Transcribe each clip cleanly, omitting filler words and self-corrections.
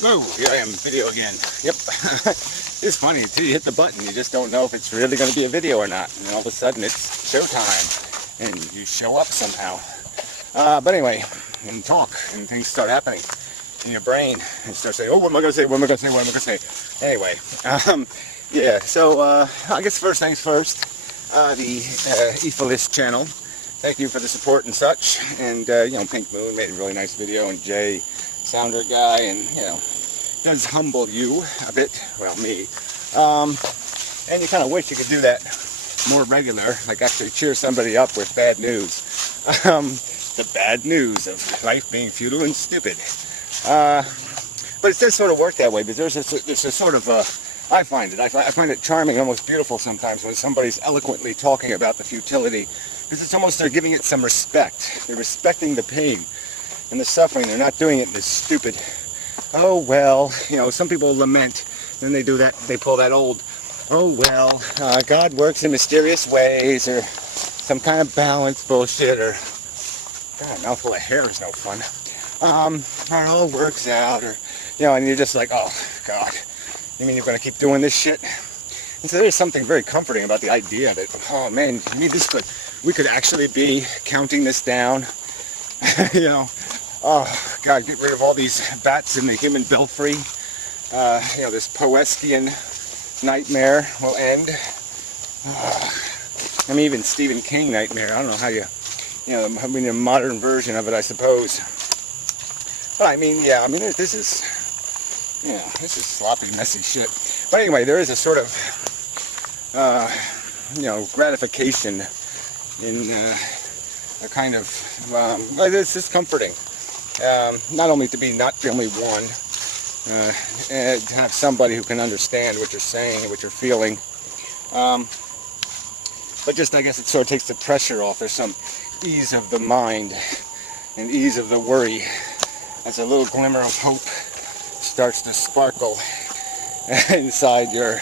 Whoa, here I am, video again. Yep. It's funny, until you hit the button, you just don't know if it's really going to be a video or not. And all of a sudden, it's showtime. And you show up somehow. But anyway, and talk, and things start happening in your brain. And start saying, oh, what am I going to say, what am I going to say, what am I going to say? Anyway, yeah, so I guess first things first, the needfull channel. Thank you for the support and such. And, you know, Pink Moon made a really nice video, and Jay, sounder guy, and, you know, does humble you a bit, well, me. And you kind of wish you could do that more regular, like actually cheer somebody up with bad news. The bad news of life being futile and stupid. But it does sort of work that way, because there's a sort of, I find it charming, almost beautiful sometimes when somebody's eloquently talking about the futility, because it's almost they're giving it some respect. They're respecting the pain and the suffering. They're not doing it in this stupid, oh well, you know, some people lament, then they do that, they pull that old, oh well, God works in mysterious ways, or some kind of balance bullshit, or, God, a mouthful of hair is no fun, or it all works out, or, you know, and you're just like, oh, God, you mean you're going to keep doing this shit? And so there's something very comforting about the idea that, oh man, we could actually be counting this down, you know. Oh, God, get rid of all these bats in the human belfry. You know, this Poestian nightmare will end. I mean, even Stephen King nightmare. I don't know how you know, I mean, a modern version of it, I suppose. But I mean, yeah, I mean, this is sloppy, messy shit. But anyway, there is a sort of, you know, gratification in a kind of, this is comforting. Not only to be not the only one, and to have somebody who can understand what you're saying and what you're feeling, but just, I guess it sort of takes the pressure off. There's some ease of the mind and ease of the worry as a little glimmer of hope starts to sparkle inside your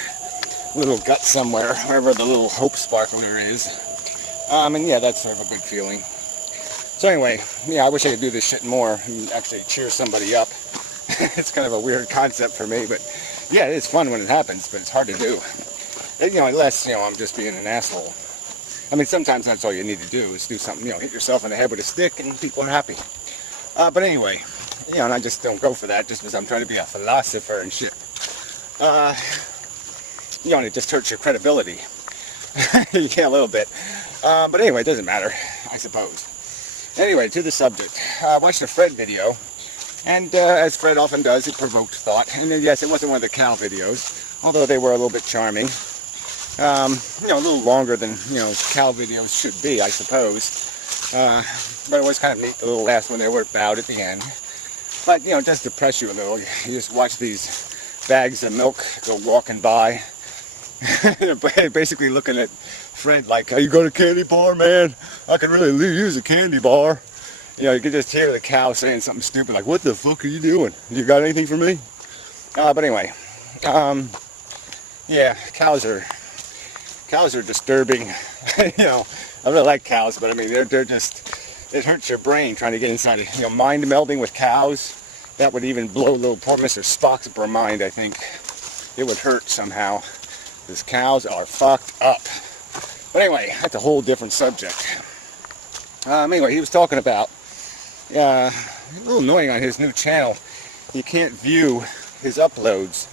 little gut somewhere, wherever the little hope sparkler is. And yeah, that's sort of a good feeling. So anyway, yeah, I wish I could do this shit more and actually cheer somebody up. It's kind of a weird concept for me, but yeah, it's fun when it happens, but it's hard to do. And, you know, unless, you know, I'm just being an asshole. I mean, sometimes that's all you need to do is do something, you know, hit yourself in the head with a stick and people are happy. But anyway, you know, and I just don't go for that just because I'm trying to be a philosopher and shit. You know, and it just hurts your credibility. Yeah, a little bit. But anyway, it doesn't matter, I suppose. Anyway, to the subject. I watched a Fred video, and as Fred often does, it provoked thought. And then, yes, it wasn't one of the cow videos, although they were a little bit charming. You know, a little longer than, you know, cow videos should be, I suppose. But it was kind of neat, the little last one there where it bowed at the end. But, you know, it does depress you a little. You just watch these bags of milk go walking by. Basically looking at Fred like, you got a candy bar, man? I could really use a candy bar. You know, you could just hear the cow saying something stupid like, what the fuck are you doing? You got anything for me? But anyway, yeah, cows are disturbing. You know, I really like cows, but I mean, they're just, it hurts your brain trying to get inside it. You know, mind melding with cows, that would even blow little poor Mr. Spock's mind, I think. It would hurt somehow. Because cows are fucked up. But anyway, that's a whole different subject. Anyway, he was talking about, a little annoying on his new channel, you can't view his uploads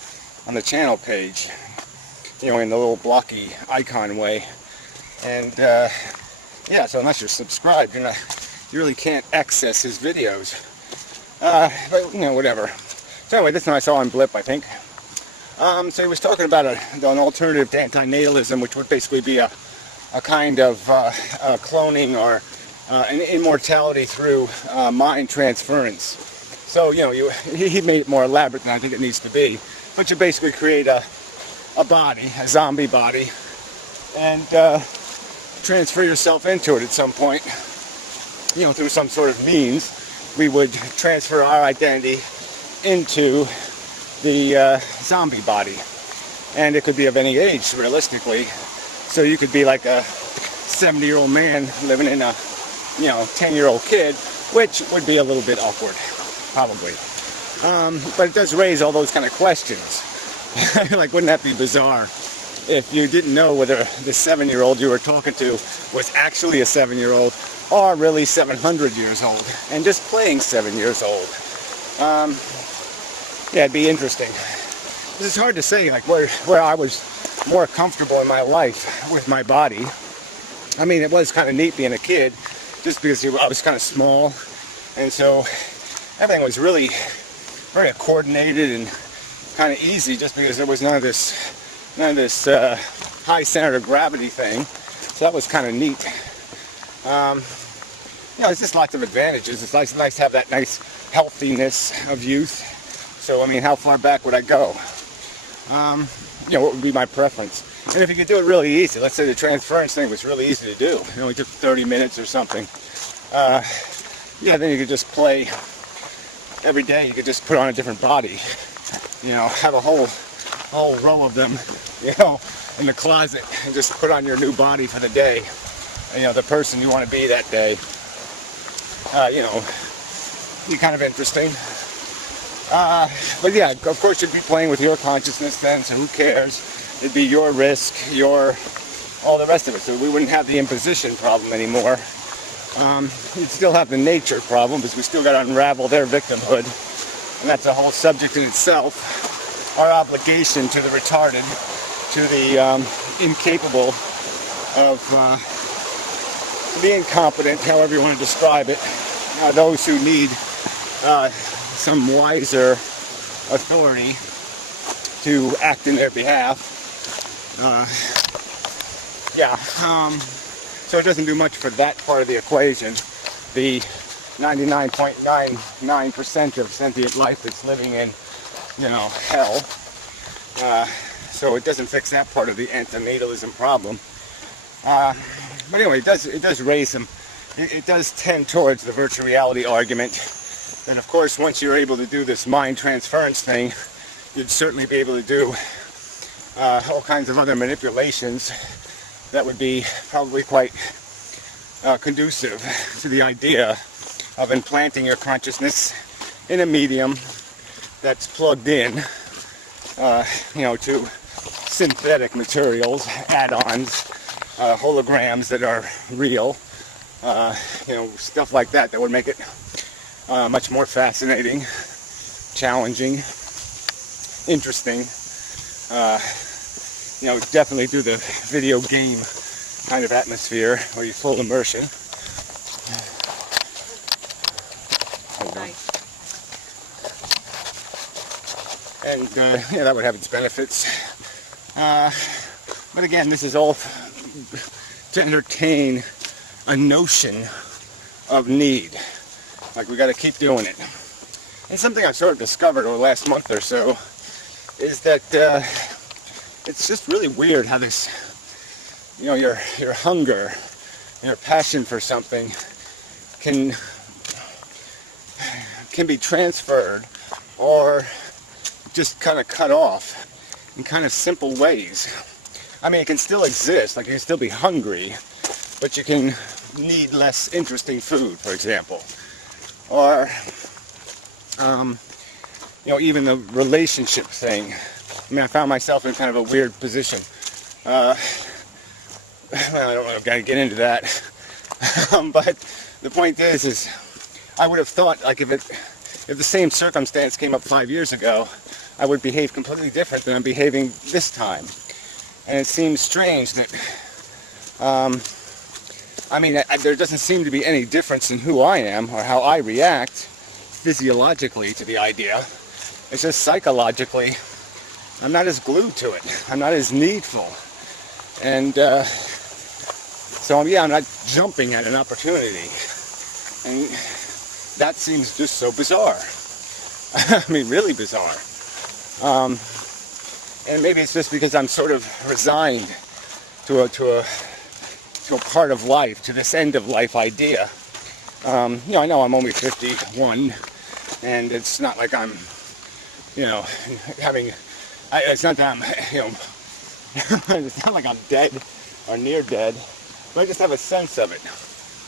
on the channel page, you know, in the little blocky icon way. And, yeah, so unless you're subscribed, you really can't access his videos. But, you know, whatever. So anyway, this one I saw on Blip, I think. So he was talking about an alternative to antinatalism, which would basically be a kind of cloning or an immortality through mind transference. So, you know, he made it more elaborate than I think it needs to be. But you basically create a body, a zombie body, and transfer yourself into it at some point. You know, through some sort of means, we would transfer our identity into the zombie body, and it could be of any age, realistically. So you could be like a 70-year-old man living in a, you know, 10-year-old kid, which would be a little bit awkward, probably. But it does raise all those kind of questions. Like, wouldn't that be bizarre if you didn't know whether the 7-year-old you were talking to was actually a 7-year-old or really 700 years old and just playing 7 years old? Yeah, it'd be interesting. It's hard to say, like, where I was more comfortable in my life with my body. I mean, it was kind of neat being a kid, just because I was kind of small, and so everything was really very coordinated and kind of easy, just because there was none of this high center of gravity thing. So that was kind of neat. It's just lots of advantages. It's nice to have that nice healthiness of youth. So, I mean, how far back would I go? What would be my preference? And if you could do it really easy, let's say the transference thing was really easy to do. It only took 30 minutes or something. Then you could just play every day. You could just put on a different body. Have a whole row of them, in the closet, and just put on your new body for the day. The person you want to be that day. Be kind of interesting. But yeah, of course you'd be playing with your consciousness then, so who cares? It'd be your risk, all the rest of it. So we wouldn't have the imposition problem anymore. You'd still have the nature problem, because we still got to unravel their victimhood. And that's a whole subject in itself. Our obligation to the retarded, to the incapable of the incompetent, however you want to describe it. Those who need some wiser authority to act in their behalf. So it doesn't do much for that part of the equation. The 99.99% of sentient life that's living in, hell. So it doesn't fix that part of the antinatalism problem. But anyway, it does raise some. It does tend towards the virtual reality argument. And of course, once you're able to do this mind transference thing, you'd certainly be able to do all kinds of other manipulations that would be probably quite conducive to the idea of implanting your consciousness in a medium that's plugged in, to synthetic materials, add-ons, holograms that are real, stuff like that would make it much more fascinating, challenging, interesting. Definitely do the video game kind of atmosphere where you full immersion. And that would have its benefits. But again, this is all to entertain a notion of need. Like, we got to keep doing it. And something I've sort of discovered over the last month or so is that it's just really weird how this, your hunger, your passion for something can be transferred or just kind of cut off in kind of simple ways. I mean, it can still exist, like you can still be hungry, but you can need less interesting food, for example. Or, even the relationship thing. I mean, I found myself in kind of a weird position. I don't want to get into that. But the point is I would have thought, like, if the same circumstance came up 5 years ago, I would behave completely different than I'm behaving this time. And it seems strange that, there doesn't seem to be any difference in who I am or how I react physiologically to the idea. It's just psychologically, I'm not as glued to it. I'm not as needful. And so, I'm not jumping at an opportunity. And that seems just so bizarre. I mean, really bizarre. And maybe it's just because I'm sort of resigned to a part of life, to this end of life idea. I know I'm only 51, and it's not like I'm, it's not that I'm, it's not like I'm dead or near dead, but I just have a sense of it.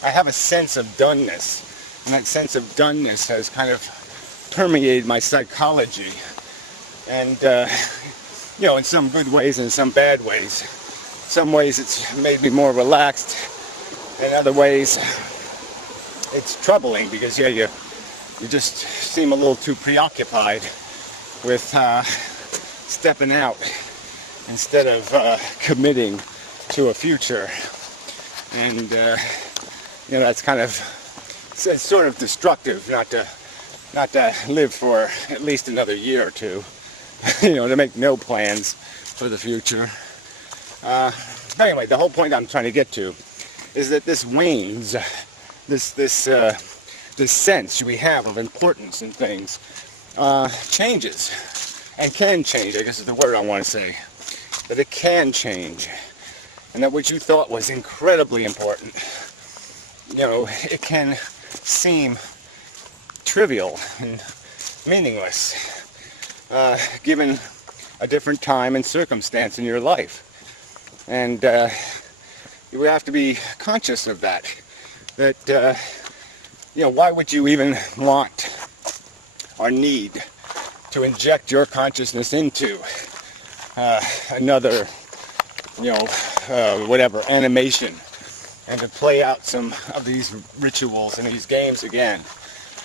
I have a sense of doneness, and that sense of doneness has kind of permeated my psychology. And, in some good ways and in some bad ways. Some ways it's made me more relaxed. In other ways, it's troubling because, you just seem a little too preoccupied with stepping out instead of committing to a future. And, that's kind of, it's sort of destructive not to live for at least another year or two, to make no plans for the future. Anyway, the whole point I'm trying to get to is that this wanes, this sense we have of importance in things changes and can change, I guess is the word I want to say. That it can change. And that what you thought was incredibly important, it can seem trivial and meaningless, given a different time and circumstance in your life. And you have to be conscious of that. That, why would you even want or need to inject your consciousness into another, animation, and to play out some of these rituals and these games again?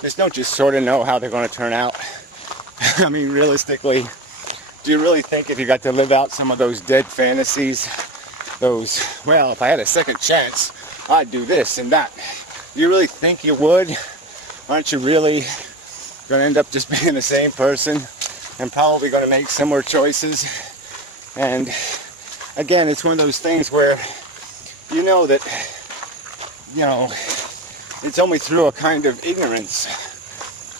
Just don't you sort of know how they're going to turn out? I mean, realistically, do you really think if you got to live out some of those dead fantasies, if I had a second chance, I'd do this and that? Do you really think you would? Aren't you really going to end up just being the same person and probably going to make similar choices? And again, it's one of those things where that, it's only through a kind of ignorance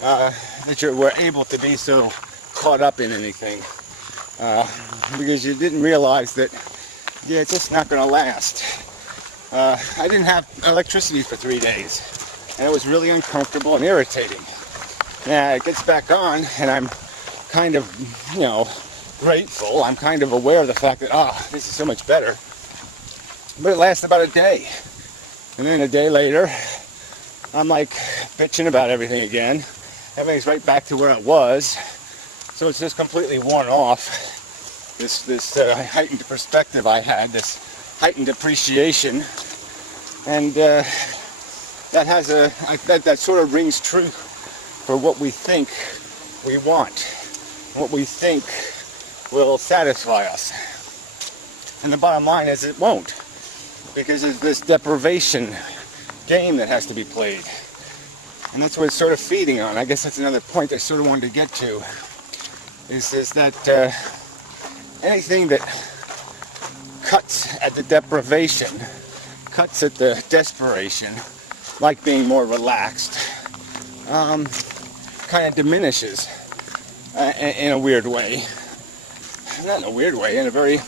that you were able to be so caught up in anything. Because you didn't realize that, it's just not going to last. I didn't have electricity for 3 days, and it was really uncomfortable and irritating. Now it gets back on, and I'm kind of, grateful. I'm kind of aware of the fact that, this is so much better. But it lasts about a day. And then a day later, I'm like bitching about everything again. Everything's right back to where it was. So it's just completely worn off. This heightened perspective I had, this heightened appreciation. And that has that sort of rings true for what we think we want, what we think will satisfy us. And the bottom line is it won't, because there's this deprivation game that has to be played. And that's what it's sort of feeding on. I guess that's another point I sort of wanted to get to, is that anything that cuts at the deprivation, cuts at the desperation, like being more relaxed, kind of diminishes in a weird way. Not in a weird way, in a very,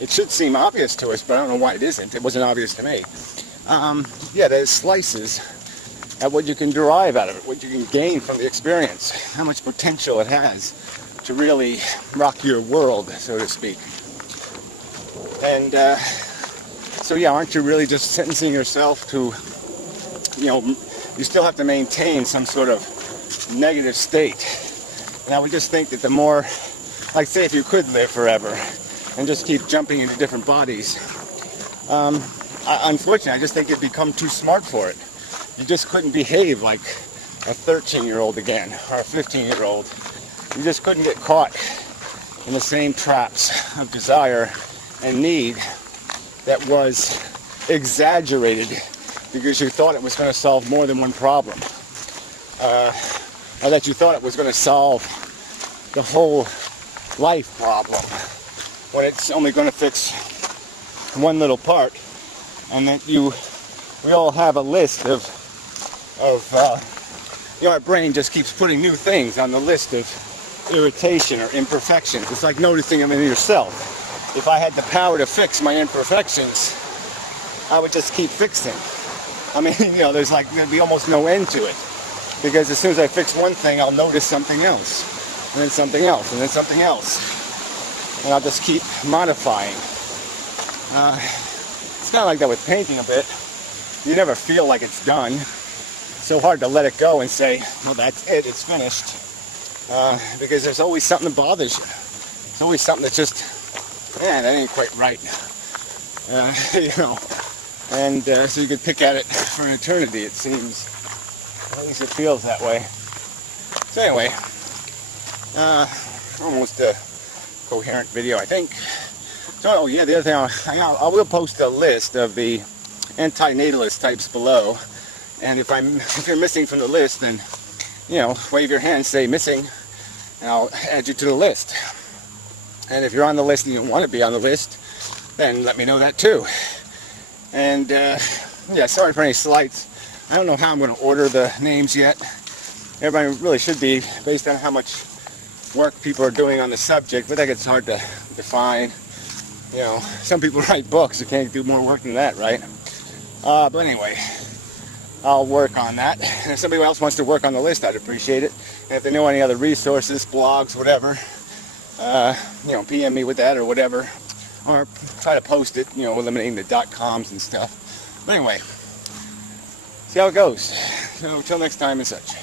it should seem obvious to us, but I don't know why it isn't. It wasn't obvious to me. There's slices at what you can derive out of it, what you can gain from the experience, how much potential it has to really rock your world, so to speak. And aren't you really just sentencing yourself to, you still have to maintain some sort of negative state. And I would just think that the more, like say if you could live forever and just keep jumping into different bodies, unfortunately I just think you'd become too smart for it. You just couldn't behave like a 13-year-old again, or a 15-year-old. You just couldn't get caught in the same traps of desire and need that was exaggerated because you thought it was going to solve more than one problem. Or that you thought it was going to solve the whole life problem, when it's only going to fix one little part. And that we all have a list of our brain just keeps putting new things on the list of irritation or imperfections. It's like noticing them in yourself. If I had the power to fix my imperfections, I would just keep fixing. I mean, there'd be almost no end to it. Because as soon as I fix one thing, I'll notice something else, and then something else, and then something else. And I'll just keep modifying. It's kind of like that with painting a bit. You never feel like it's done. so hard to let it go and say, well, that's it, it's finished. Because there's always something that bothers you. There's always something that's just, man, that ain't quite right. You know, and so you could pick at it for an eternity, it seems. At least it feels that way. So anyway, almost a coherent video, I think. So, oh yeah, the other thing, I will post a list of the antinatalist types below. And if you're missing from the list, then, you know, wave your hand, say missing, and I'll add you to the list. And if you're on the list and you don't want to be on the list, then let me know that too. And yeah, sorry for any slights. I don't know how I'm going to order the names yet. Everybody really should be based on how much work people are doing on the subject, but that gets hard to define. You know, some people write books, you can't do more work than that, right? But anyway, I'll work on that. And if somebody else wants to work on the list, I'd appreciate it. And if they know any other resources, blogs, whatever, you know, PM me with that or whatever. Or try to post it, you know, eliminating the .coms and stuff. But anyway, see how it goes. So, until next time and such.